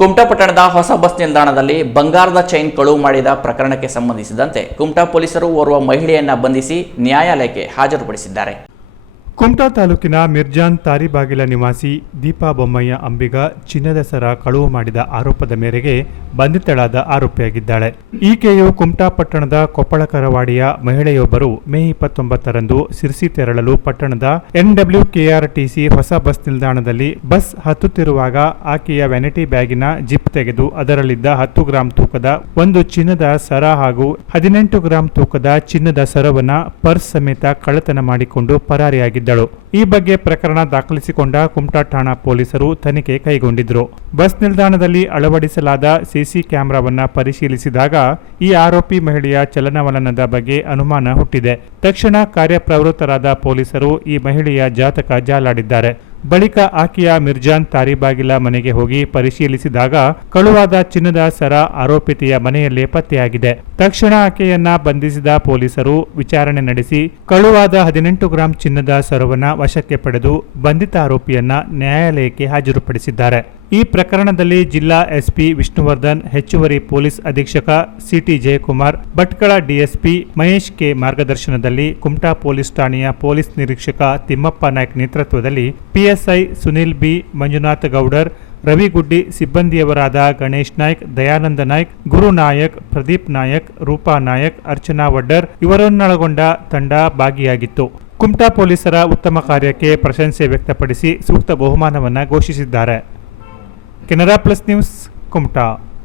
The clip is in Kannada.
ಕುಮಟಾ ಪಟ್ಟಣದ ಹೊಸ ಬಸ್ ನಿಲ್ದಾಣದಲ್ಲಿ ಬಂಗಾರದ ಚೈನ್ ಕಳುವು ಮಾಡಿದ ಪ್ರಕರಣಕ್ಕೆ ಸಂಬಂಧಿಸಿದಂತೆ ಕುಮಟಾ ಪೊಲೀಸರು ಓರ್ವ ಮಹಿಳೆಯನ್ನ ಬಂಧಿಸಿ ನ್ಯಾಯಾಲಯಕ್ಕೆ ಹಾಜರುಪಡಿಸಿದ್ದಾರೆ. ಕುಮಟಾ ತಾಲೂಕಿನ ಮಿರ್ಜಾನ್ ತಾರಿಬಾಗಿಲ ನಿವಾಸಿ ದೀಪಾ ಬೊಮ್ಮಯ್ಯ ಅಂಬಿಗ ಚಿನ್ನದ ಸರ ಕಳುವು ಮಾಡಿದ ಆರೋಪದ ಮೇರೆಗೆ ಬಂಧಿತಳಾದ ಆರೋಪಿಯಾಗಿದ್ದಾಳೆ. ಈಕೆಯು ಕುಮಟಾ ಪಟ್ಟಣದ ಕೊಪ್ಪಳಕರವಾಡಿಯ ಮಹಿಳೆಯೊಬ್ಬರು ಮೇ ಇಪ್ಪತ್ತೊಂಬತ್ತರಂದು ಸಿರ್ಸಿ ತೆರಳಲು ಪಟ್ಟಣದ ಎನ್ಡಬ್ಲ್ಯೂಕೆಆರ್ಟಿಸಿ ಹೊಸ ಬಸ್ ನಿಲ್ದಾಣದಲ್ಲಿ ಬಸ್ ಹತ್ತುತ್ತಿರುವಾಗ ಆಕೆಯ ವ್ಯಾನಿಟಿ ಬ್ಯಾಗಿನ ಜಿಪ್ ತೆಗೆದು ಅದರಲ್ಲಿದ್ದ ಹತ್ತು ಗ್ರಾಂ ತೂಕದ ಒಂದು ಚಿನ್ನದ ಸರ ಹಾಗೂ ಹದಿನೆಂಟು ಗ್ರಾಂ ತೂಕದ ಚಿನ್ನದ ಸರವನ್ನ ಪರ್ಸ್ ಸಮೇತ ಕಳ್ಳತನ ಮಾಡಿಕೊಂಡು ಈ ಬಗ್ಗೆ ಪ್ರಕರಣ ದಾಖಲಿಸಿಕೊಂಡ ಕುಮಟಾ ಠಾಣಾ ಪೊಲೀಸರು ತನಿಖೆ ಕೈಗೊಂಡಿದ್ರು. ಬಸ್ ನಿಲ್ದಾಣದಲ್ಲಿ ಅಳವಡಿಸಲಾದ ಸಿಸಿ ಕ್ಯಾಮೆರಾವನ್ನ ಪರಿಶೀಲಿಸಿದಾಗ ಈ ಆರೋಪಿ ಮಹಿಳೆಯ ಚಲನವಲನದ ಬಗ್ಗೆ ಅನುಮಾನ ಹುಟ್ಟಿದೆ. ತಕ್ಷಣ ಕಾರ್ಯಪ್ರವೃತ್ತರಾದ ಪೊಲೀಸರು ಈ ಮಹಿಳೆಯ ಜಾತಕ ಜಾಲಾಡಿದ್ದಾರೆ. ಬಳಿಕ ಆಕೆಯ ಮಿರ್ಜಾನ್ ತಾರಿಬಾಗಿಲ ಮನೆಗೆ ಹೋಗಿ ಪರಿಶೀಲಿಸಿದಾಗ ಕಳುವಾದ ಚಿನ್ನದ ಸರ ಆರೋಪಿತೆಯ ಮನೆಯಲ್ಲೇ ಪತ್ತೆಯಾಗಿದೆ. ತಕ್ಷಣ ಆಕೆಯನ್ನ ಬಂಧಿಸಿದ ಪೊಲೀಸರು ವಿಚಾರಣೆ ನಡೆಸಿ ಕಳುವಾದ ಹದಿನೆಂಟು ಗ್ರಾಂ ಚಿನ್ನದ ಸರವನ್ನ ವಶಕ್ಕೆ ಪಡೆದು ಬಂಧಿತ ಆರೋಪಿಯನ್ನ ನ್ಯಾಯಾಲಯಕ್ಕೆ ಹಾಜರುಪಡಿಸಿದ್ದಾರೆ. ಈ ಪ್ರಕರಣದಲ್ಲಿ ಜಿಲ್ಲಾ ಎಸ್ಪಿ ವಿಷ್ಣುವರ್ಧನ್, ಹೆಚ್ಚುವರಿ ಪೊಲೀಸ್ ಅಧೀಕ್ಷಕ CT Jayakumar, Bhatkal DSP Mahesh K ಮಾರ್ಗದರ್ಶನದಲ್ಲಿ ಕುಮಟಾ ಪೊಲೀಸ್ ಠಾಣೆಯ ಪೊಲೀಸ್ ನಿರೀಕ್ಷಕ ತಿಮ್ಮಪ್ಪ ನಾಯ್ಕ್ ನೇತೃತ್ವದಲ್ಲಿ ಪಿಎಸ್ಐ ಸುನಿಲ್ ಬಿ, ಮಂಜುನಾಥ ಗೌಡರ್ ರವಿಗುಡ್ಡಿ ಸಿಬ್ಬಂದಿಯವರಾದ ಗಣೇಶ್ ನಾಯ್ಕ್, ದಯಾನಂದ ನಾಯ್ಕ್, ಗುರು ನಾಯಕ್, ಪ್ರದೀಪ್ ನಾಯಕ್, ರೂಪಾ ನಾಯಕ್, ಅರ್ಚನಾ ವಡ್ಡರ್ ಇವರನ್ನೊಳಗೊಂಡ ತಂಡ ಭಾಗಿಯಾಗಿತ್ತು. ಕುಮ್ಟಾ ಪೊಲೀಸರ ಉತ್ತಮ ಕಾರ್ಯಕ್ಕೆ ಪ್ರಶಂಸೆ ವ್ಯಕ್ತಪಡಿಸಿ ಸೂಕ್ತ ಬಹುಮಾನವನ್ನು ಘೋಷಿಸಿದ್ದಾರೆ. Canara plus news, Kumta.